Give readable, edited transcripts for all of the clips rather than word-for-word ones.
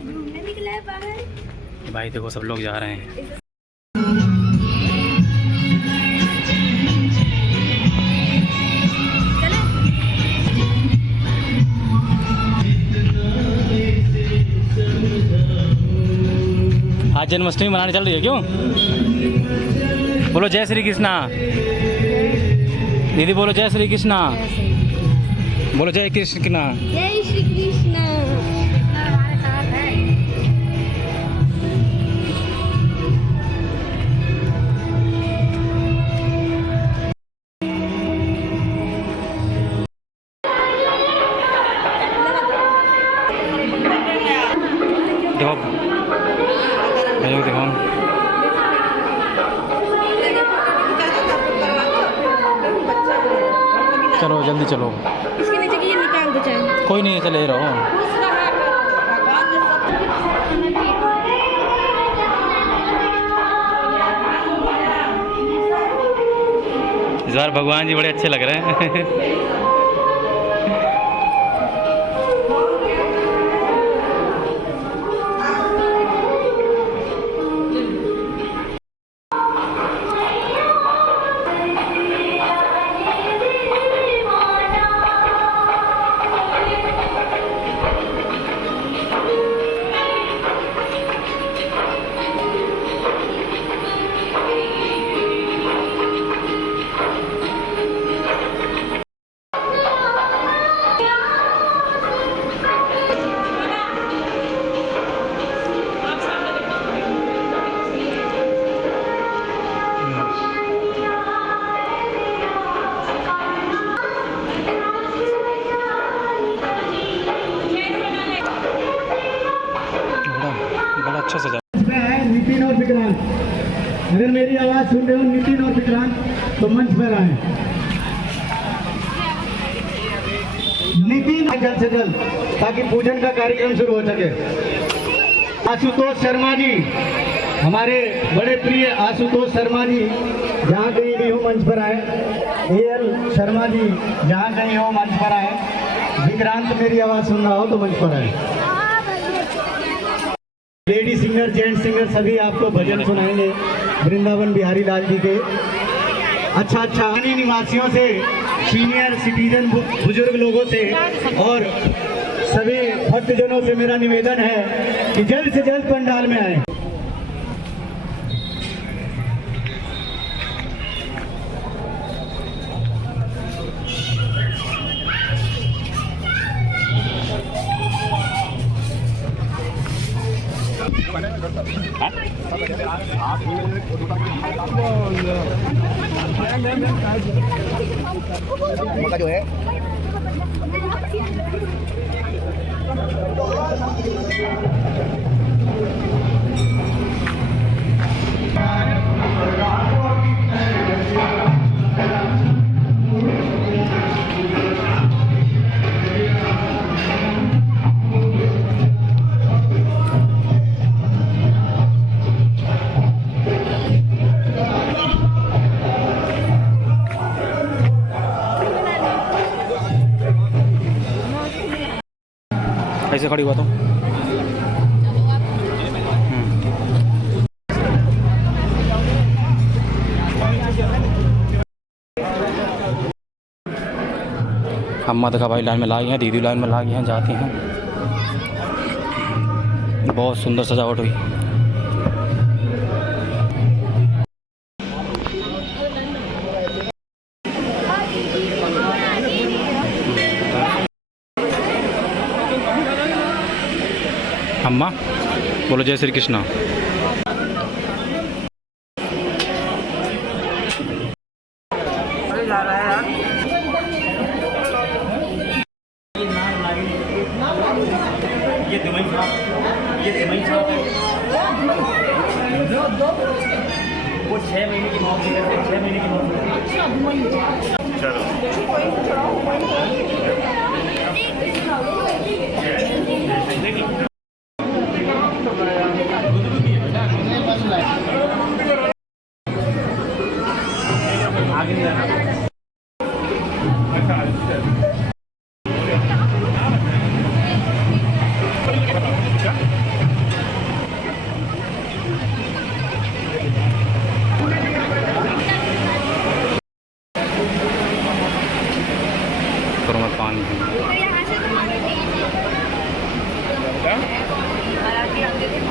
घूमने निकला है बाहर। भाई देखो सब लोग जा रहे हैं। आज जन्माष्टमी मनाने चल रही है क्यों? बोलो जय श्री कृष्णा। दीदी बोलो जय श्री कृष्णा। बोलो जय कृष्णा। जय श्री कृष्णा। हमारे साथ है। देखो देखो देखो चलो जल्दी चलो। इसके नीचे की ये निकाल दो चाहे। कोई नहीं चले रहो। इस बार भगवान जी बड़े अच्छे लग रहे हैं। बड़ा अच्छा सजा है। नितिन और विक्रांत, अगर मेरी आवाज सुन रहे हो नितिन और विक्रांत तो मंच पर आए। नितिन जल्द से जल्द ताकि पूजन का कार्यक्रम शुरू हो सके। आशुतोष शर्मा जी, हमारे बड़े प्रिय आशुतोष शर्मा जी जहाँ कहीं भी हो मंच पर आए। एल शर्मा जी जहाँ कहीं हो मंच पर आए। विक्रांत मेरी आवाज सुन रहा हो तो मंच पर आए। लेडी सिंगर, जेंट सिंगर सभी आपको भजन सुनाएंगे वृंदावन बिहारी लाल जी के। अच्छा निवासियों से, सीनियर सिटीजन बुजुर्ग लोगों से और सभी भक्तजनों से मेरा निवेदन है कि जल्द से जल्द पंडाल में आए। मौका जो है ऐसे खड़ी हुआ तो अम्मा देखा भाई लाइन में लागी हैं, दीदी लाइन में लागी हैं, जाती हैं। बहुत सुंदर सजावट हुई। अम्मा बोलो जय श्री कृष्णा। वो 6 महीने की मौत 6 महीने की मौत। चलो करो मत पानी तो यहाँ से तो पानी नहीं है। मराठी हम देते हैं।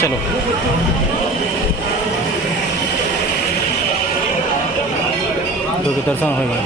चलो तो दर्शन होगा।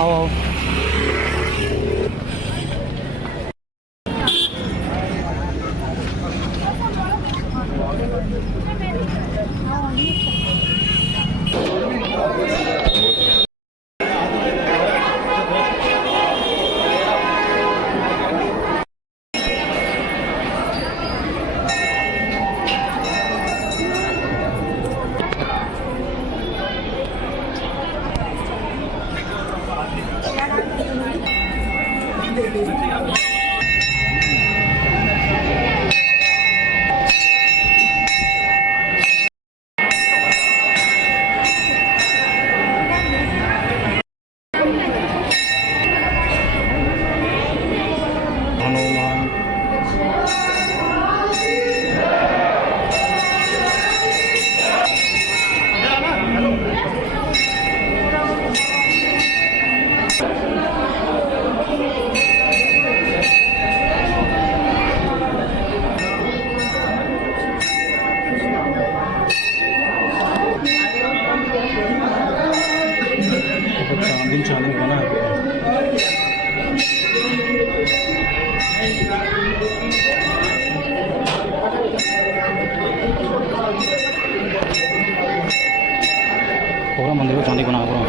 आओ आओ चांदनी बना है। पूरा मंदिर को चांदी बना पूरा।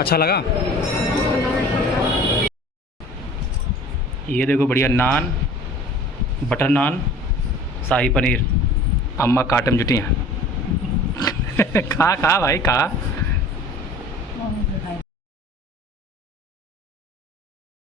अच्छा लगा? ये देखो बढ़िया नान, बटर नान, शाही पनीर, अम्मा काटम जुटी हैं। खा खा भाई खा।